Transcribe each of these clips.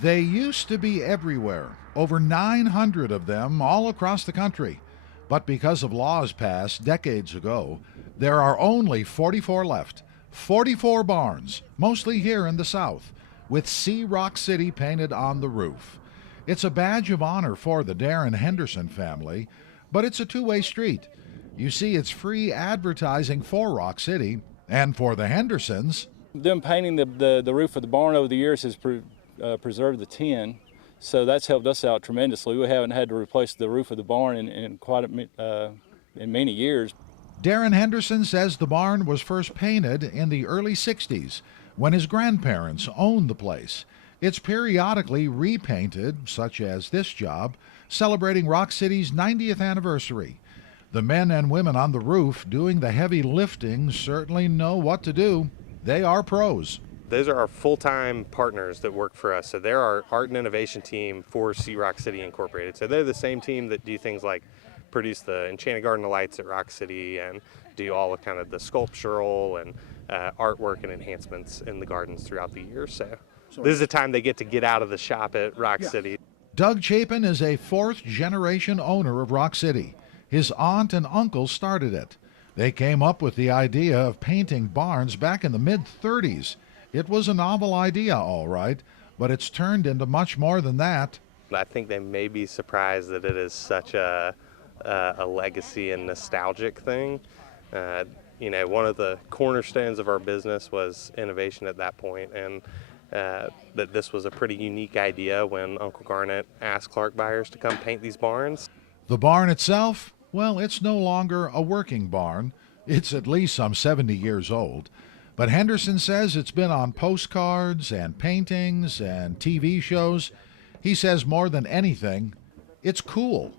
They used to be everywhere, over 900 of them all across the country. But because of laws passed decades ago, there are only 44 left. 44 barns, mostly here in the South, with See Rock City painted on the roof. It's a badge of honor for the Darren Henderson family, but it's a two-way street. You see, it's free advertising for Rock City, and for the Hendersons. Them painting the roof of the barn over the years has preserved the tin, so that's helped us out tremendously. We haven't had to replace the roof of the barn in many years. Darren Henderson says the barn was first painted in the early 60s when his grandparents owned the place. It's periodically repainted, such as this job, celebrating Rock City's 90th anniversary. The men and women on the roof doing the heavy lifting certainly know what to do. They are pros. Those are our full-time partners that work for us. So they're our art and innovation team for See Rock City Incorporated. So they're the same team that do things like produce the Enchanted Garden of Lights at Rock City and do all of kind of the sculptural and artwork and enhancements in the gardens throughout the year. So this is the time they get out of the shop at Rock City. Doug Chapin is a fourth-generation owner of Rock City. His aunt and uncle started it. They came up with the idea of painting barns back in the mid-30s. It was a novel idea, all right, but it's turned into much more than that. I think they may be surprised that it is such a legacy and nostalgic thing. One of the cornerstones of our business was innovation at that point, and that this was a pretty unique idea when Uncle Garnet asked Clark buyers to come paint these barns. The barn itself, well, it's no longer a working barn. It's at least some 70 years old. But Henderson says it's been on postcards and paintings and TV shows. He says more than anything, it's cool.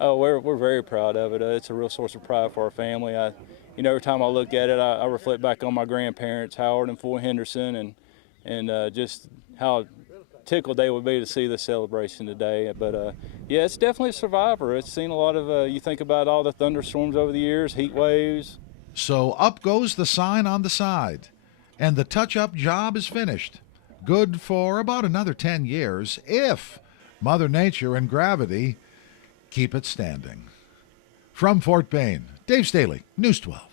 Oh, we're very proud of it. It's a real source of pride for our family. Every time I look at it, I reflect back on my grandparents, Howard and Foy Henderson, and just how tickled they would be to see the celebration today. But yeah, it's definitely a survivor. It's seen a lot of, you think about all the thunderstorms over the years, heat waves. So up goes the sign on the side, and the touch-up job is finished. Good for about another 10 years if Mother Nature and gravity keep it standing. From Fort Payne, Dave Staley, News 12.